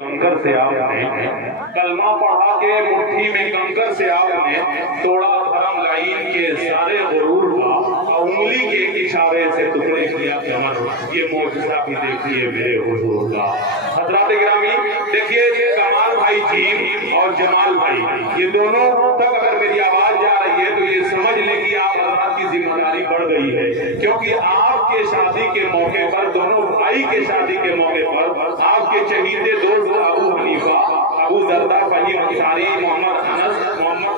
कंकर से आपने कलमा पढ़ा के मुट्ठी में कंकर से आपने तोड़ा धर्म लाइन के सारे गुरूर का उंगली के इशारे से टुकड़े किया कमर। ये मोजज़ा भी देखिए मेरे हुजूर का। हज़रात गिरामी देखिए, कमाल भाई जी और जमाल भाई ये दोनों तक अगर मेरी आवाज जा रही है तो ये समझ ले कि आप हज़रात की जिम्मेदारी बढ़ गई है, क्योंकि आपके शादी के मौके पर, दोनों भाई के शादी के मौके पर आपके चहीते दोस्त अबू हनीफा, अबू दरदा, फहीम अंसारी, मोहम्मद अनस, मोहम्मद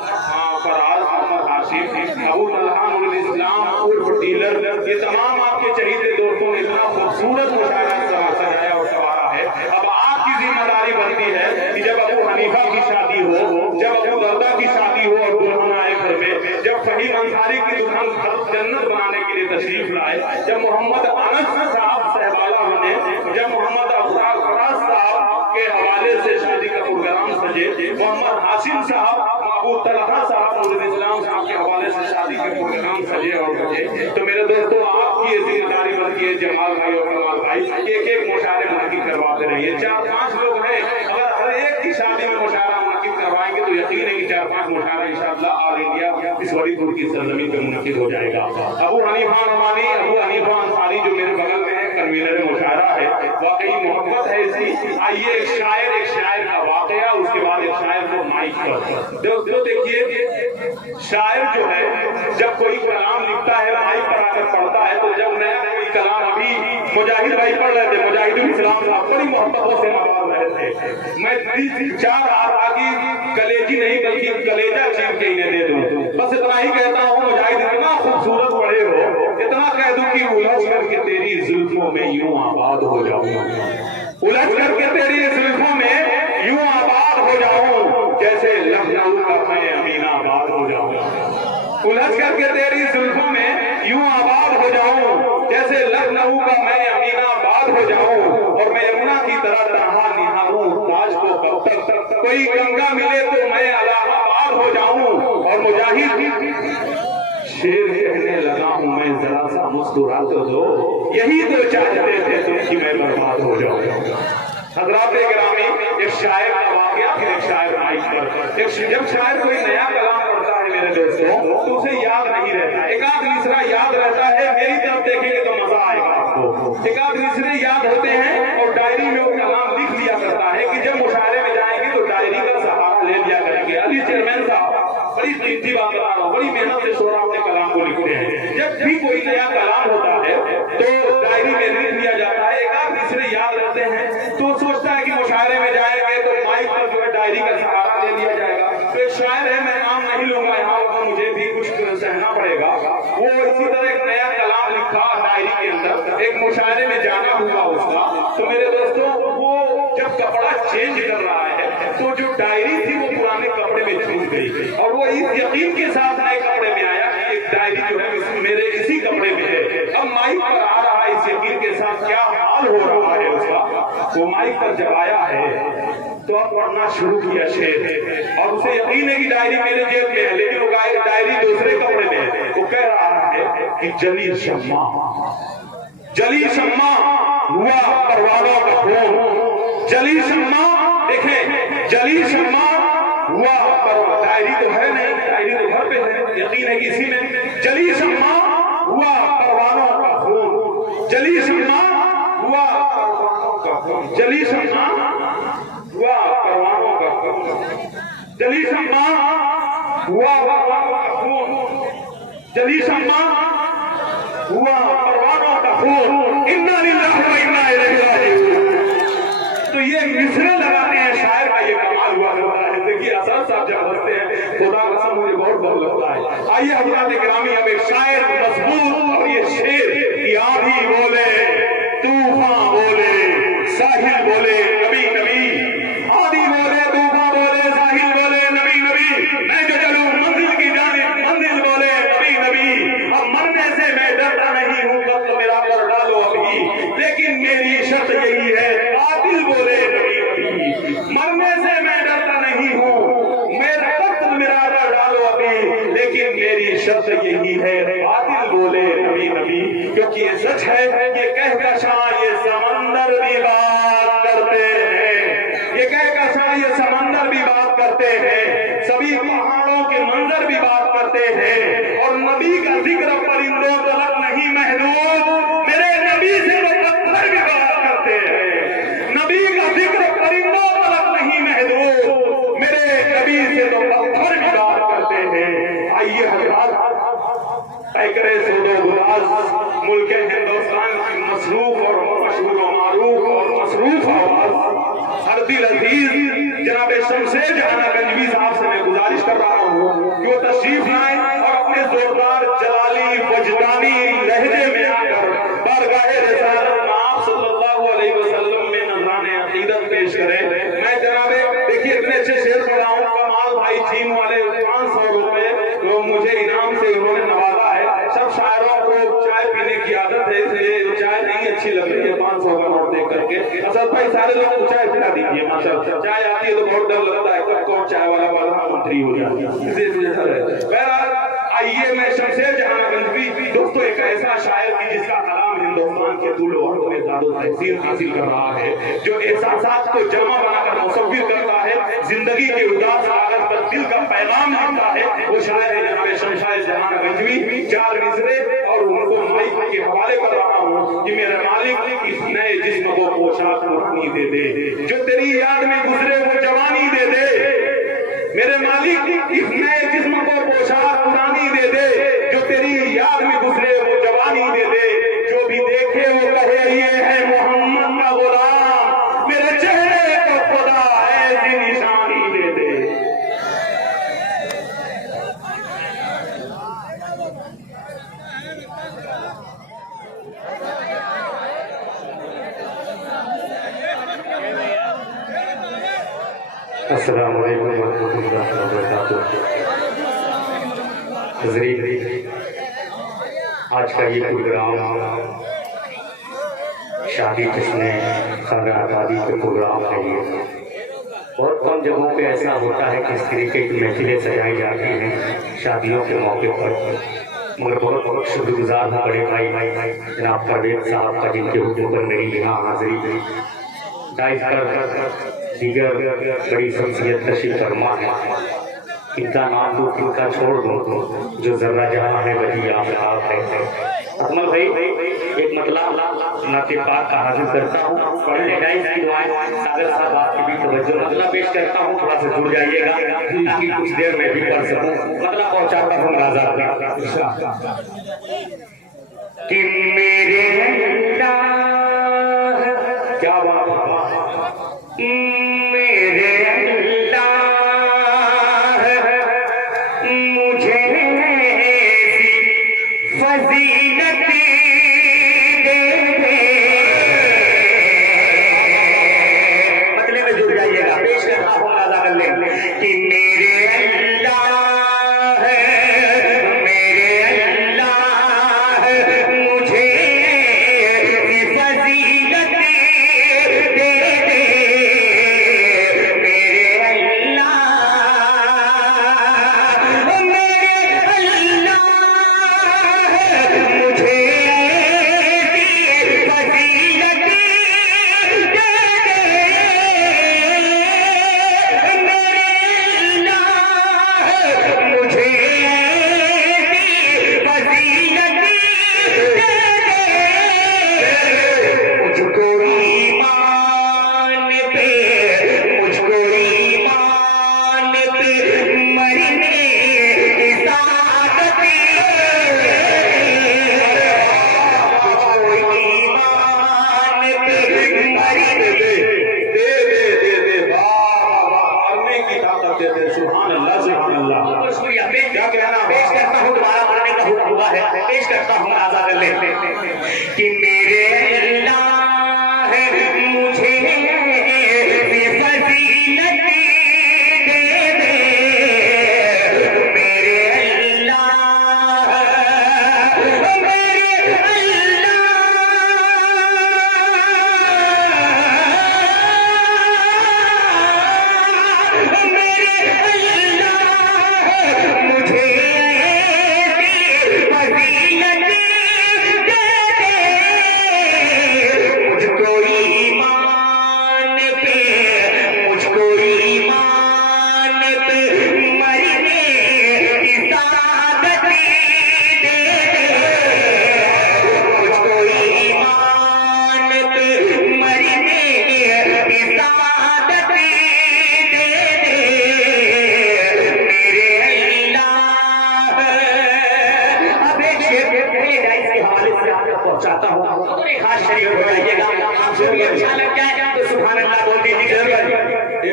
फराज, मोहम्मद हाशिम, अबू तलहा नूरुल इस्लाम उर्फ डीलर, ये तमाम आपके चहीते दोस्तों ने इतना खूबसूरत मुशायरा सजाया और संवारा है। अब आपकी जिम्मेदारी बनती है कि जब अबू हनीफा की शादी हो, जब अबू दरदा की शादी हो और दुल्हन आए घर में, जब फहीम अंसारी की दुल्हन जन्नत बनाने के लिए तशरीफ लाए, जब मोहम्मद अनस साहब सहवाला बने, जब मोहम्मद फराज साहब के हवाले से शादी का प्रोग्राम सजे, मोहम्मद हाशिम साहब, अबू तलहा साहब, नूरुल इस्लाम साहब के हवाले से शादी के प्रोग्राम सजे और बजे, तो मेरे दोस्तों आपकी ये जिम्मेदारी बनती है जमाल भाई और कमाल भाई एक एक मुशायरे मुनक़िद करवाते रहिए। 4-5 लोग हैं, अगर हर एक की शादी में मुशायरा मुनक़िद करवाएंगे तो यकीन है कि 4-5 मुशायरा इंशाअल्लाह ऑल इंडिया इस वलीपुर की सरजमीन पे मुनक़िद हो जाएगा। अबू हनीफा नवानी, अबू हनीफा अंसारी जो मेरे बगल में है, कन्वीनर मुशायरा है, वाकई मोहब्बत है इसकी। आइए एक शायर का वाकया, उसके बाद एक शायर को माइक पर दोस्तों देखिए, शायर जो है जब कोई कलाम लिखता है माइक पर आकर पढ़ता है, तो जब नया कोई कलाम, अभी मुजाहिद भाई पढ़ रहे थे, मुजाहिदुल इस्लाम साहब बड़ी मोहब्बतों से नवाज रहे थे, मैं 3-4 आगे कलेजी नहीं बल्कि कलेजा छीन के इन्हें दे दूं, बस इतना ही कहता हूँ। मुजाहिद इतना खूबसूरत पढ़े हो, इतना कह दूं कि उलझ करके तेरी जुल्फों में यूं आबाद हो जाऊं, उलझ करके तेरी जुल्फों में यूं आबाद हो जाऊं, जैसे लखनऊ का मैं अमीनाबाद हो जाऊं, उलझ करके तेरी जुल्फों में यूं आबाद हो जाऊं, जैसे लखनऊ का मैं अमीनाबाद हो जाऊं, और मैं यमुना की तरह तन्हा निहारूं ताज को कब तक, कोई गंगा मिले तो मैं इलाहाबाद हो जाऊं। और मुजाहिद शेर कहने लगा हूं मैं, जरा सा मुस्कुरा तो दो, यही तो चाहते थे तुम कि मैं बर्बाद हो जाऊं। हज़रात गिरामी, एक शायर का वाकया, फिर एक शायर माइक पर। जब शायर कोई नया कलाम पढ़ता है मेरे दोस्तों, तो उसे याद नहीं रहता, एकाध मिसरा याद रहता है, मेरी तरफ देखेंगे तो मजा आएगा आपको। एकाध मिसरे याद होते हैं और डायरी में वो कलाम लिख लिया करता है कि जब मुशायरे में जाएंगे तो डायरी का सहारा ले लिया करेंगे। अली चेयरमैन साहब बड़ी कीमती बात बता रहा हूँ, बड़ी मेहनत से शोरा अपने कलाम को लिखते हैं। जब भी कोई नया कलाम होता है तो डायरी में लिख लिया जाता है, एकाध मिसरे याद रहते हैं, तो सोचता है कि मुशायरे में जाएंगे तो माइक पर जो है डायरी का सहारा ले लिया जाएगा। तो एक शायर है, मैं नाम नहीं लूंगा यहाँ, मुझे भी कुछ सहना पड़ेगा, वो इसी तरह एक नया कलाम लिखा डायरी के अंदर, एक मुशायरे में जाना हुआ उसका। तो मेरे दोस्तों वो जब कपड़ा चेंज कर रहा है तो जो डायरी थी वो पुराने कपड़े में छूट गई, और वो इस यकीन के साथ नए कपड़े में आया कि एक डायरी जो है मेरे इसी कपड़े में है। अब माइक पर आ रहा है इस यकीन के साथ, क्या हाल हो रहा है उसका। वो माइक पर जब आया है तो अब पढ़ना शुरू किया शेर, और उसे यकीन है कि डायरी मेरे जेब में है, लेकिन वो डायरी दूसरे कपड़े में है। वो कह रहा है कि जली शम्मा हुआ परवानों का खून, जली शम्मा, देखें जली शम्मा हुआ परवान, डायरी तो है नहीं, डायरी तो घर पे है, यकीन है कि इसी में जली शम्मा हुआ परवानों का खून, जली शम्मा हुआ परवानों का खून, जली शम्मा हुआ परवानों का खून, जली शम्मा हुआ परवानों का खून, जली शम्मा हुआ परवानों का खून, इन्ना लिल्लाहि व इन्ना इलैहि राजिऊन। तो ये मिसरे लगाते हैं शायर का, ये कमाल हुआ करता है। देखिए असद साहब जब हंसते हैं, खुदा कसम मुझे बहुत डर लगता है। आइए हज़रात गिरामी, अब एक शायर मजबूत, और ये शेर कि आंधी बोले, तूफान बोले, साहिल बोले, नबी नबी, आंधी बोले, तूफान बोले, साहिल बोले, नबी नबी, मैं जो चलूं मंजिल की जानिब, मंजिल बोले नबी नबी, अब मरने से मैं डरता नहीं हूँ, कब तो मेरा पर डालो अभी, लेकिन मेरी शर्त यही है, आदिल बोले नबी नबी, मरने से मैं डरता नहीं हूँ, मेरा कत्ल मेरा पर डालो अभी, लेकिन मेरी शर्त यही है, आदिल बोले नबी नबी, क्योंकि ये सच है, ये कहकशां ये समंदर भी बात करते ये कहकशां ये समंदर भी बात करते हैं, सभी पहाड़ों के मंजर भी बात करते हैं, और नबी का जिक्र परिंदों तक नहीं महदूद, मेरे नबी से वो पत्थर भी बात करते हैं। नबी का जिक्र परिंदों तक नहीं महदूद, मेरे नबी से तो पत्थर भी बात करते हैं। आइए हजरात, पैकरे सूदो गुराज मुल्क हिंदुस्तान की मसरूफ और मशहूर और मारूफ और मसरूफ आवाज हर दिल अजीज जनाब शमशेर जहां गंजवी साहब से मैं गुजारिश कर रहा हूँ कि वो तशरीफ लाएं और अपने जोरदार जलाली वजदानी लहजे में आकर बारगाहे रिसालत आप सल्लल्लाहु अलैहि वसल्लम में नजराने अकीदत पेश करें। मैं जनाबे देखिए इतने अच्छे शेर पढ़ा हूँ, कमाल भाई चीन वाले 500 रुपए तो मुझे इनाम से उन्होंने नवाजा है। सब शायरों को चाय पीने की आदत है, इसलिए चाय नहीं अच्छी लग रही है 500 का नोट देख करके। असद भाई सारे लोगों को चाय पिला दीजिए, माशाअल्लाह चाय आती है तो बहुत डर लगता है कब कौन चाय वाला प्रधानमंत्री हो जाए। आइए मैं शमशेर जहां गंजवी दोस्तों एक ऐसा शायर की जिसका कलाम हिंदुस्तान के तूलो अर्ज़ में ज़ादो तहसील हासिल कर रहा है, जो एहसासात को जमा बनाकर मुसव्विर करता है, जिंदगी के उदास कागज पर दिल का पैगाम लिखता है, वो शायर है जनाब शमशेर जहां गंजवी। 4 मिसरे और उनको माइक के हवाले कर रहा हूँ कि मेरे मालिक इस नए जिस्म को पोशाक पुरानी दे दे, जो तेरी याद में गुजरे वो जवानी दे दे। मेरे मालिक इस नए जिस्म को पोशाक पुरानी दे दे, जो तेरी याद में गुजरे वो जवानी दे दे। जो भी देखे वो कहे ये है मोहम्मद का गुलाम, मेरे चेहरे को खुदा ऐसी निशानी दे दे। अस्सलामु अलैकुम वरहमतुल्लाहि वबरकातुहू। हज़रीन, आज का ये प्रोग्राम शादी जिसने खाना आबादी के प्रोग्राम है ये, और कम जगहों पे ऐसा होता है कि इस तरीके की महफिलें सजाई जाती हैं शादियों के मौके पर, मगर बहुत बहुत शुक्रगुजार हूँ बड़े भाई जनाब परवेज साहब का, जिनके हुक्म पर मेरी यहाँ हाजिरी थी। जाहिर कर दीगर बड़ी शख्सियत तशरीफ फरमा है, इनका नाम दो इनका छोड़ दो, जो जर्रा जहाँ है वही आफताब है। अकमल भाई एक मतलब नाते पाक का हाजिर करता हूँ, पढ़ने जाइज की दुआएं सागर साहब आपके बीच तवज्जो मतलब पेश करता हूँ, थोड़ा सा जुड़ जाइएगा ताकि कुछ देर में भी पढ़ सकूँ, मतलब पहुँचाता हूँ राजा कि मेरे क्या बात मेरे मुझे फजीलत दे दे, मतलब में जुड़ जाइएगा, पेश करता हूँ अदा कर ले कि मेरे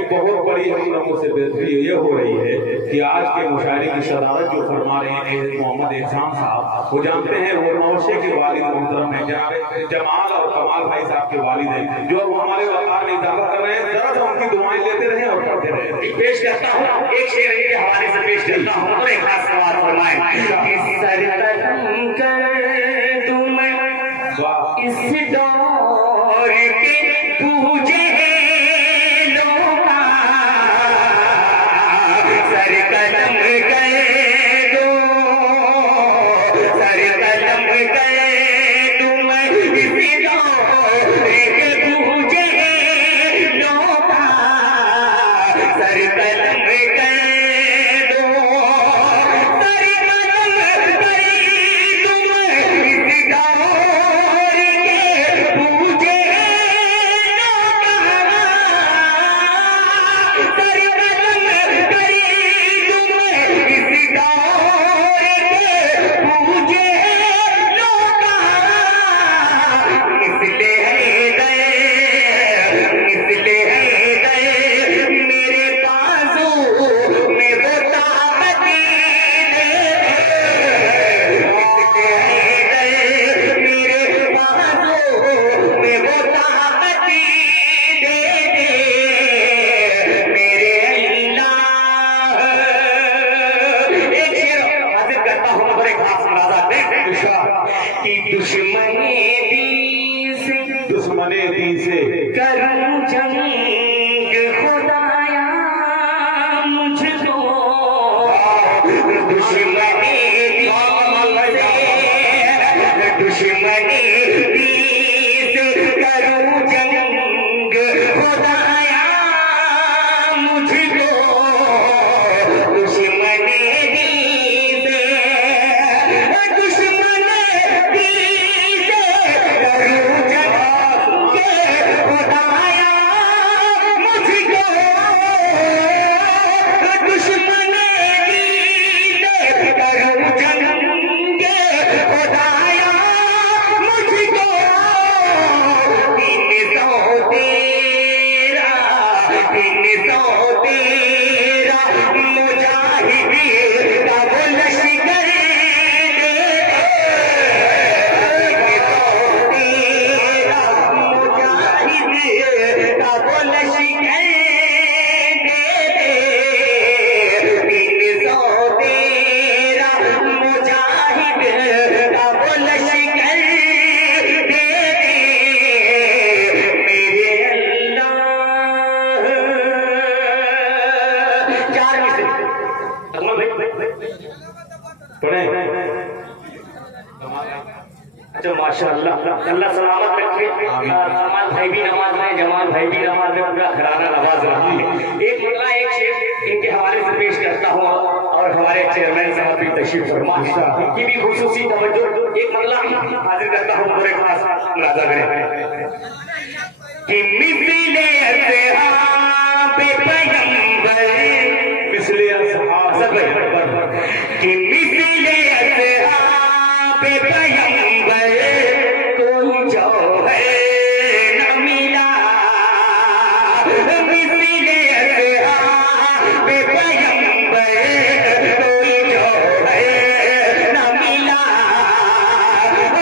एक बहुत बड़ी हम लोगों से बेहतरी ये हो रही है कि आज के मुशायरे की शरारत जो फरमा रहे हैं मोहम्मद एहसान साहब, वो जानते हैं वो नौशे के वालिद मोहतरम हैं, जनाब जमाल और कमाल भाई साहब के वालिद हैं, जो हमारे वकार में इजाफा कर रहे हैं। जरा सा उनकी दुआएं लेते रहे और पढ़ते रहे। पेश करता हूँ एक शेर के हवाले से पेश करता हूँ और एक खास सवाल फरमाएं। इस दौर के पूजे लोग सर कदम गए दो, सर कदम गए तुम इस दौर के पूजे लोग सर कदम गए दो, सर कदम गए तुम इस दौर के पूजे दुश्मने दी से करूं जंग खुदाया मुझको, दुश्मने दी से, दुश्मने दी से करूं जंग खुदाया मुझको, दुश्मने दी से, दुश्मने दी से करूं जंग खुदाया मुझको, दुश्मन करूं जंग खुदाया मुझको, 300 तेरा 300 तेरा मुजाहिद का वो लश्कर, 300 तेरा मुजाहिद का वो लश्कर दे दे, 300 तेरा मुजाहिद का वो लश्कर दे दे, मेरे अल्लाह। 4 मिसरे अकमल भाई पढ़े। अच्छा माशाअल्लाह, अल्लाह सलामत रखे। कमाल भाई भी नमाज में, जमाल भाई भी नमाज में, पूरा घराना नमाज रखी है। एक मतलब एक शेर इनके हवाले से पेश करता हूँ और हमारे चेयरमैन साहब भी तशरीफ फरमा, इनकी भी खुसूसी तवज्जो एक मतलब हाजिर करता हूँ पूरे खास मुलाजा करें कि मिसले असहाब पैगंबर, मिसले असहाब कि मिसले असहाब पैगंबर कोई जो है न मिला, मिसले असहाब पैगंबर कोई जो है न मिला,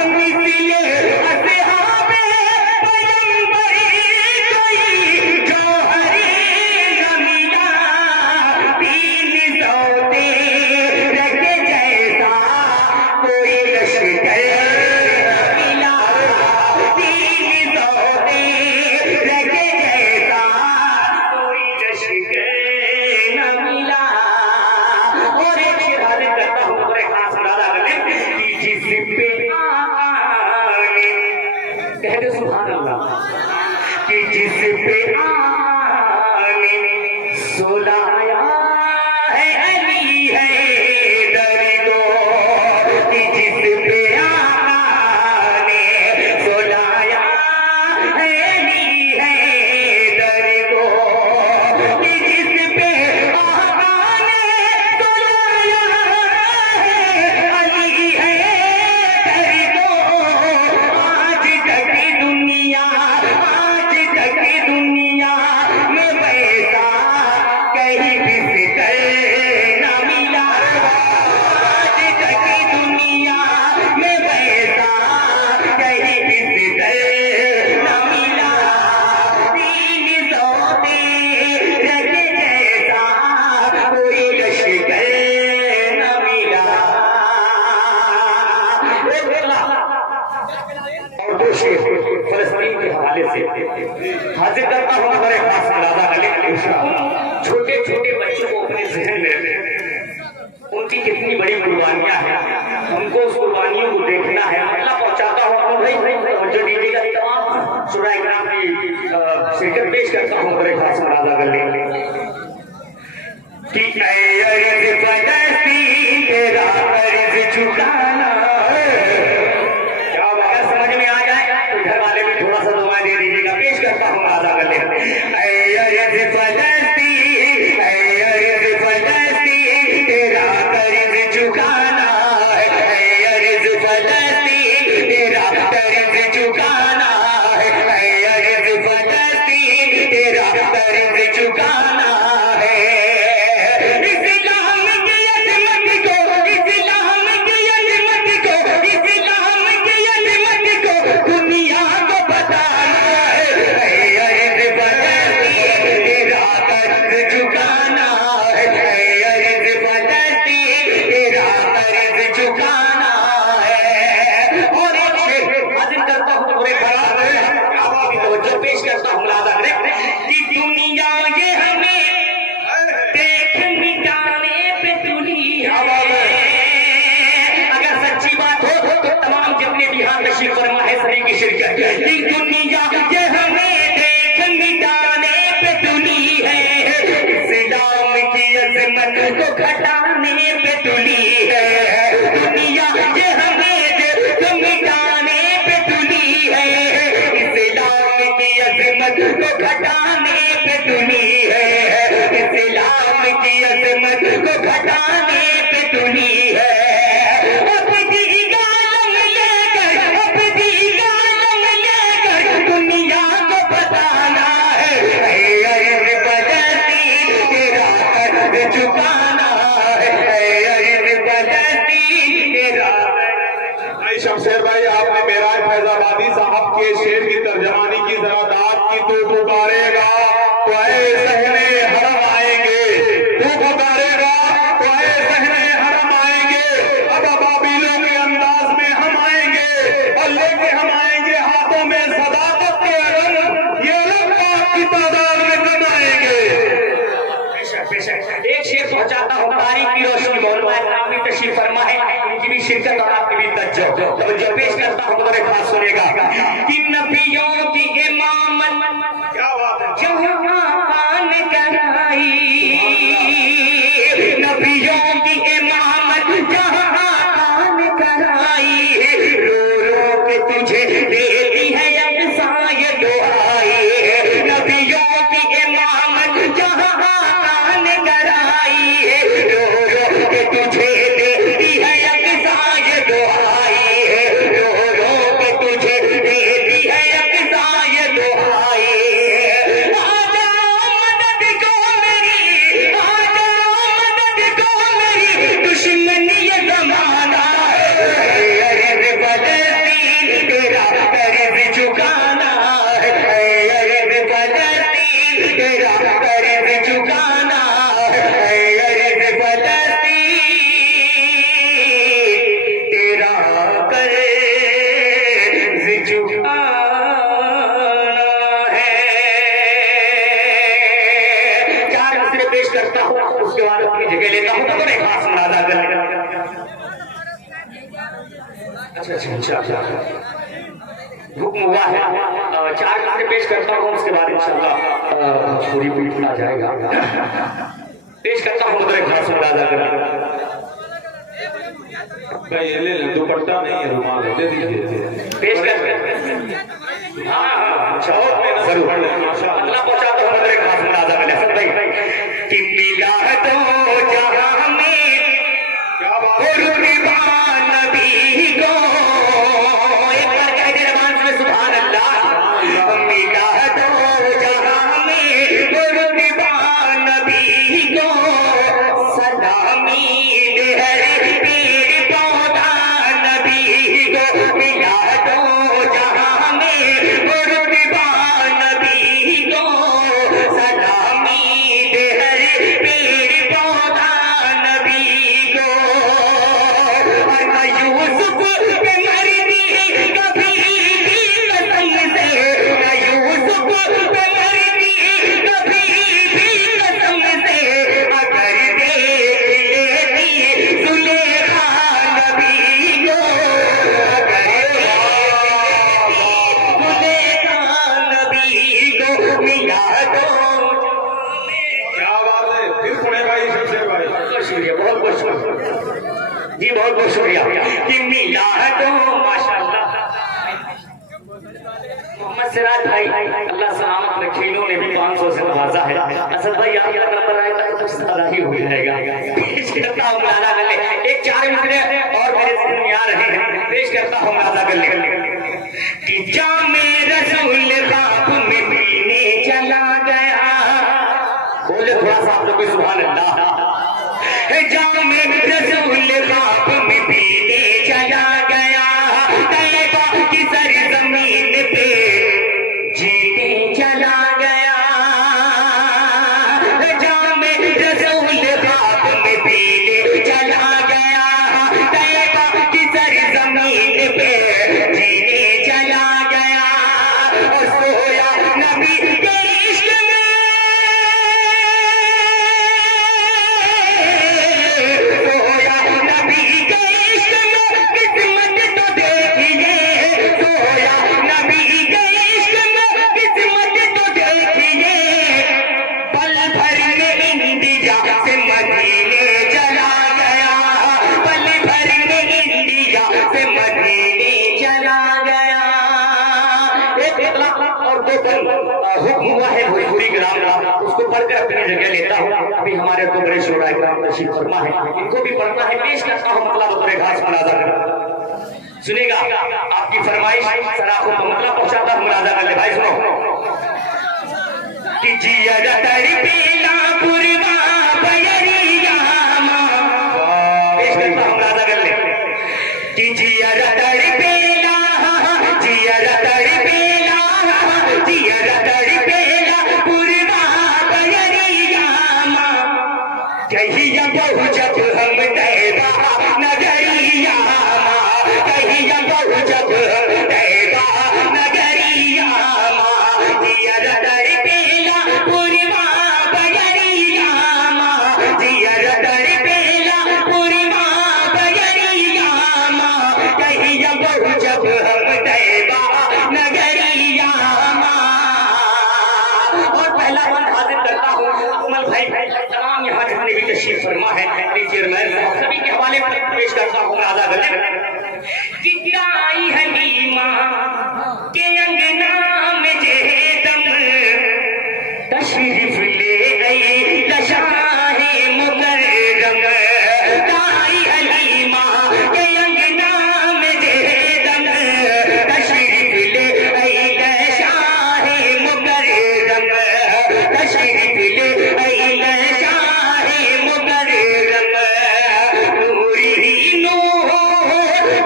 मिसले असहाब पैगंबर कोई जो है न मिला, 300 तेरे के जैसा कोई लश्कर मिला, 300 तेरे के जैसा कोई लश्कर न मिला। और एक शेर हाजिर करता हूँ बड़े खास मुरादा करने कि जिस पे आने, कहते सुभान अल्लाह, कि जिस पे आने सुलाया है अली है दर को, कि जिस पे आने सुलाया है अली है दर को, कि जिस पे आने सुलाया है अली है दर को, आज तक दुनिया में वैसा छोटे छोटे बच्चों को अपने जहन में उनकी कितनी बड़ी कुर्बानियां हैं, उनको उस कुर्बानियों को देखना है। अल्लाह पहुंचाता हूँ तो भाई जो दीदी का तमाम सूरह इकराम की शिरकत पेश करता हूँ, बड़े खास मुरादा कर लेंगे कि तेरा अर्ज चुकाना। क्या अगर समझ में आ जाए तो घर वाले भी थोड़ा सा दुआ दे दीजिएगा। पेश करता हूँ मुरादा कर लेंगे शमशेर भाई, आपने मेराज फैजाबादी साहब के शेर की तर्जमानी की जरा दाद की। तू पुकारेगा तो ऐ सहने हरम आएंगे, तू पुकारेगा तो ऐ सहने हरम आएंगे। अब अबाबिलों के अंदाज में हम आएंगे और लेके हम आएंगे हाथों में सदाकत के अगर ये लोग आपकी तादाद में कम आएंगे। एक शेर पहुंचाता हूँ, तारीख की रोशनी मौलवा इकराम की तशरीफ फरमा है, उनकी भी शिरकत और आपकी भी तवज्जो। तो जो पेश करता हूँ बड़े खास सुनेगा कि नबियों की इमामत क्या बात है, जहां कराई, नबियों की इमामत जहां कराई, रो रो के तुझे देती है यकसाए दुआई। नबियों की इमामत जहां कराई, रो रो के तुझे देती है यकसाए दुआई, रो रो के तुझे देती है यकसाए दुआई। आ जाओ मदद को मेरी, आ जाओ मदद को मेरी, दुश्मनी ये जमाना है, अर्ज़ बदलती तेरा कर्ज़ चुकाना है, अर्ज़ बदलती तेरा कर्ज़ चुकाना है, अर्ज़ बदलती तेरा कर्ज़ चुकाना है। चार मिसरे पेश करता हूँ, उसके बाद अपनी जगह लेता हूँ, तो बड़े खास मुरादा कर लेगा। अच्छा हुक्म हुआ है, चार मिसरे पेश करता हूँ, उसके बाद इंशाअल्लाह पूरी पीठ आ जाएगा। पेश करता हूँ, बड़े खास मुरादा कर लेगा। ये ले लें, दुपट्टा नहीं है, रुमाल दे दीजिए। पेश कर हाँ जरूर अल्लाह पहुंचाता हूँ, बड़े खास मुरादा कर लेगा कि मिला तो जहां में क्या बात है, नबी को, एक बार कह दे रमान से सुभान अल्लाह। मिला तो जहां में नबी को, सलामी है पेड़ पौधा नबी को, मिला तो जहां में नबी को, सलामी जी बहुत बहुत शुक्रिया कि मिला तो माशाअल्लाह मोहम्मद सिराज भाई अल्लाह सलामत रखे, इन्होंने भी 500 से नवाजा है। असद भाई आप अगर नंबर आएगा तो कुछ ज्यादा ही हो जाएगा। पेश करता हूँ मुलाजा कर ले, एक 4 मिनट और मेरे सामने में आ रहे हैं, पेश करता हूँ मुलाजा कर ले कि जामे रसूल ख्वाब में पीने चला गया। बोले थोड़ा सा आप लोग सुभान अल्लाह। जामे रसूल ख्वाब में पीने चला गया, तैयबा की सरजमीन पे जीने चला गया। जामे रसूल ख्वाब में पीने चला गया, तैयबा की सरजमीन पे जीने चला गया। और सोया नबी के इश्क में, सोया नबी के इश्क में, किस्मत तो देखिए, सोया नबी के इश्क में, किस्मत तो देखिए। पल भर में इंडिया से मदीने चला गया, पल भर में इंडिया से मदीने चला गया। एक और दो हुक्म हुआ है भोजपुरी ग्राम का, उसको पढ़कर अपनी जगह लेता हूँ। अभी हमारे दो बड़े शोरा ग्राम तशरीफ फरमा है, इनको भी पढ़ना है, पेश करता हूँ मतलब बड़े खास मुलाजा कर सुनेगा। आपकी फरमाइश सराखों को मतलब पहुंचाता हूँ, मुलाजा कर ले भाई सुनो कि जिया तड़पेला पुरवा बयरिया मां। पेश करता हूँ मुलाजा कर ले कि जिया तड़पेला, जिया तड़पेला, जिया तड़पेला पुरवा बयरिया मां। कहिया बहु जब हम तैबा नगरिया मां, कहिया बहु जब हम तैबा नगरिया मां। जिया तड़पेला पुरवा बयरिया मां, जिया तड़पेला पुरवा बयरिया मां। कहिया बहु जब हम तैबा नगरिया मां। और पहला वन हाजिर करता हूँ अकमल भाई, तमाम यहाँ जितने भी तशरीफ फरमा है, चेयरमैन सभी के हवाले पर पेश करता हूँ मुलाजा कर ले कि आई हलीमा के अंगना में जेदम तशरीफ ले गई लशाहे मुकर्रम। आई हलीमा के अंगना में जेदम तशरीफ ले गई लशाहे मुकर्रम, तशरीफ ले गई लशाहे मुकर्रम। नूरी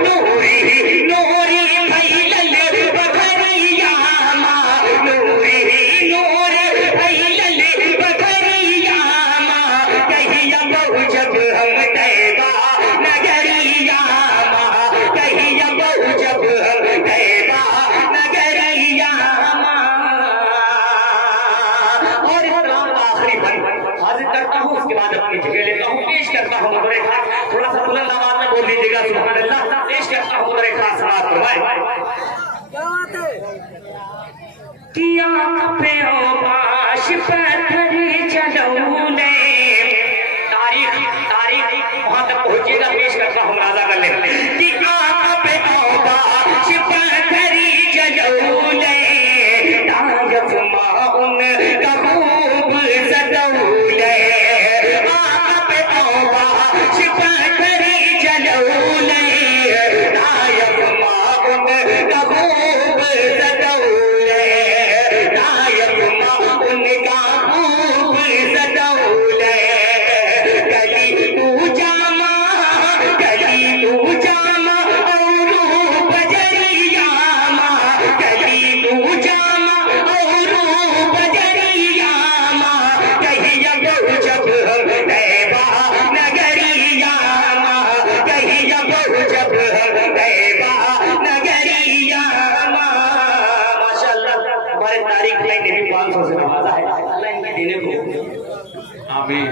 नूरी नूरी फैलल बखरिया मां, नूरी नूरी फैलल बखरिया मां। कहिया बहु जब हम तैबा नगरिया मां, कहिया बहु जब हम तैबा नगरिया मां। और इस कलाम का आखिरी बंद हाजिर करता हूँ, उसके बाद अपनी जगह लेता हूँ, पेश करता हूँ मदरे खास। थोड़ा सा बुलंद आवाज में बोल दीजिएगा सुभान अल्लाह। पेश करता हूँ मदरे खास समाप्त कि आँख पे ओ बाश पत्थर चलौले। तारीख तारीख वहां तक पहुंचेगा, पेश करता हूँ मुलाजा कर ले कि आँख पे ओ बाश पत्थर चलौले। तायफ माउन का खूब सदौले, आँख पे ओ बाश पत्थर चलौले। तायफ माउन का खूब सदौले, तायफ माउन का खूब सदौले। गली तू जामा, गली तू जामा और बजरिया मां, गली तू जामा और बजरिया मां। कहिया बहु जब हम तैबा नगरिया मां, कहिया बहु जब हम तैबा नगरिया मां। माशाअल्लाह हमारे तारीख लाइन ने भी 500 से नवाजा है, अल्लाह इनके देने को आमीन।